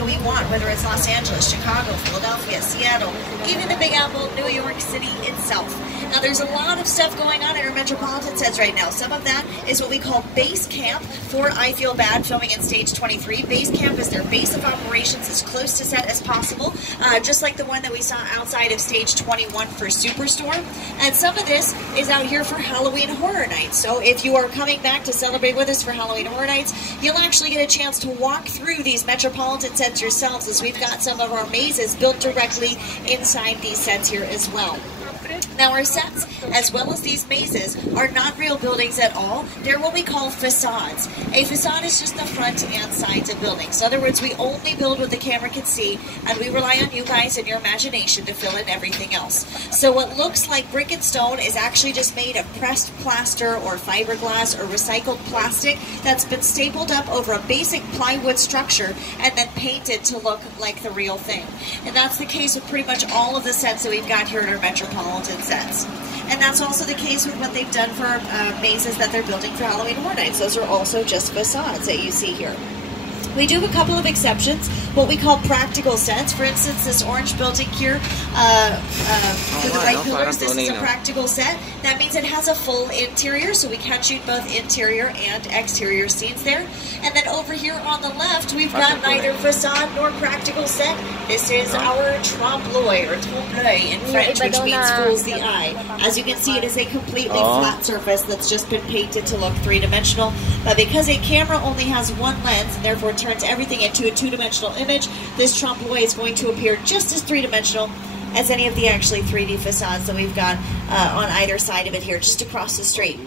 area we want, whether it's Los Angeles, Chicago, Philadelphia, Seattle, even the Big Apple, New York City itself. Now there's a lot of stuff going on in our metropolitan sets right now. Some of that is what we call base camp for I Feel Bad, filming in stage 23. Base camp is their base of operations as close to set as possible, just like the one that we saw outside of stage 21 for Superstorm. And some of this is out here for Halloween Horror Nights. So if you are coming back to celebrate with us for Halloween Horror Nights, you'll actually get a chance to walk through these metropolitan sets yourselves, as we've got some of our mazes built directly inside these sets here as well. Now our sets, as well as these mazes, are not real buildings at all. They're what we call facades. A facade is just the front and sides of buildings. In other words, we only build what the camera can see, and we rely on you guys and your imagination to fill in everything else. So what looks like brick and stone is actually just made of pressed plaster or fiberglass or recycled plastic that's been stapled up over a basic plywood structure and then painted to look like the real thing. And that's the case with pretty much all of the sets that we've got here at our metropolitan sets. And that's also the case with what they've done for mazes that they're building for Halloween Horror Nights. Those are also just facades that you see here. We do have a couple of exceptions, what we call practical sets. For instance, this orange building here with the white pillars, this is a practical set. That means it has a full interior, so we can shoot both interior and exterior scenes there. And then over here on the left, we've got neither facade nor practical set. This is our trompe-l'oeil, or trompe-l'oeil in French, which means fools the eye. As you can see, it is a completely flat surface that's just been painted to look three-dimensional. But because a camera only has one lens, and therefore turns everything into a two-dimensional image, this trompe-l'oeil is going to appear just as three-dimensional as any of the actually 3D facades that we've got on either side of it here, just across the street.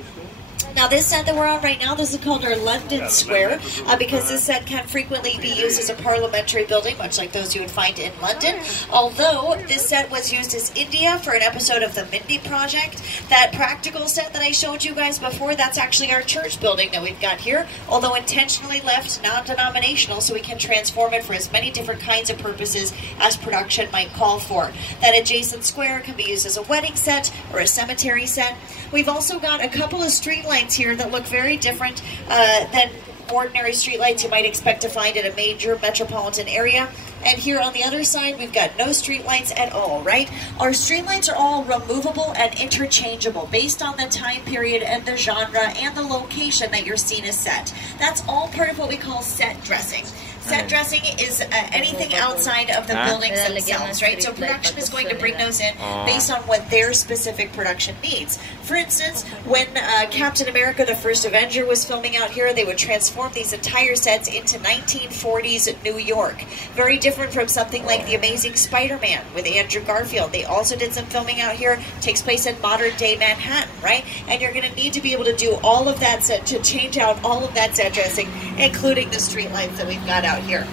Now this set that we're on right now, this is called our London Square, because this set can frequently be used as a parliamentary building, much like those you would find in London. Although this set was used as India for an episode of the Mindy Project. That practical set that I showed you guys before, that's actually our church building that we've got here, although intentionally left non-denominational so we can transform it for as many different kinds of purposes as production might call for. That adjacent square can be used as a wedding set or a cemetery set. We've also got a couple of street lights here that look very different than ordinary streetlights you might expect to find in a major metropolitan area. And here on the other side, we've got no streetlights at all, right? Our streetlights are all removable and interchangeable based on the time period and the genre and the location that your scene is set. That's all part of what we call set dressing. Set dressing is anything outside of the buildings themselves, right? So production is going to bring those in based on what their specific production needs. For instance, when Captain America, the First Avenger was filming out here, they would transform these entire sets into 1940s New York. Very different from something like The Amazing Spider-Man with Andrew Garfield. They also did some filming out here. It takes place in modern day Manhattan, right? And you're going to need to be able to do all of that set, to change out all of that set dressing, including the street lights that we've got out here.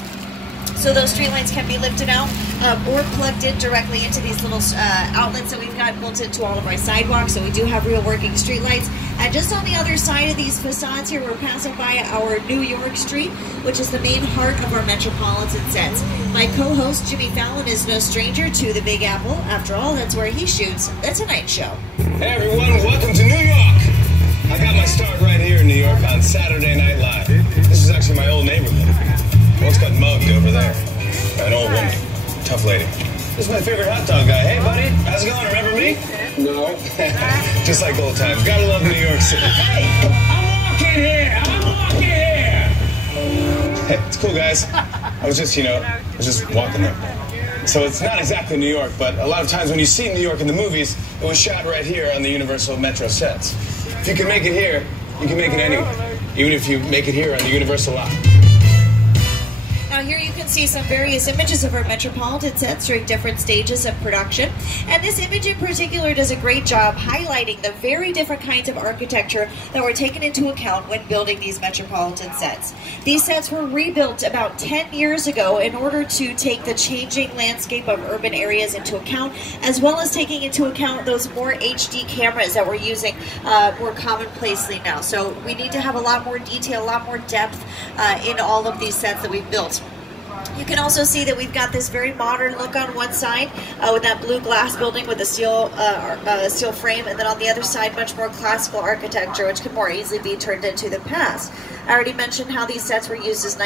So those streetlights can be lifted out or plugged in directly into these little outlets that we've got built into all of our sidewalks. So we do have real working streetlights. And just on the other side of these facades here, we're passing by our New York Street, which is the main heart of our metropolitan sets. My co-host Jimmy Fallon is no stranger to the Big Apple. After all, that's where he shoots The Tonight Show. Hey everyone, welcome to New York. I got my start right here in New York on Saturday Night Live. This is actually my old neighborhood. Once got mugged over there. An old woman. Tough lady. This is my favorite hot dog guy. Hey, buddy. How's it going? Remember me? No. Just like old times. Gotta love New York City. Hey, I'm walking here. Hey, it's cool, guys. I was just walking there. So it's not exactly New York, but a lot of times when you see New York in the movies, it was shot right here on the Universal Metro sets. If you can make it here, you can make it anywhere. Even if you make it here on the Universal lot. Now here you can see some various images of our metropolitan sets during different stages of production. And this image in particular does a great job highlighting the very different kinds of architecture that were taken into account when building these metropolitan sets. These sets were rebuilt about 10 years ago in order to take the changing landscape of urban areas into account, as well as taking into account those more HD cameras that we're using more commonplacely now. So we need to have a lot more detail, a lot more depth in all of these sets that we've built. You can also see that we've got this very modern look on one side with that blue glass building with a steel frame, and then on the other side much more classical architecture, which can more easily be turned into the past. I already mentioned how these sets were used as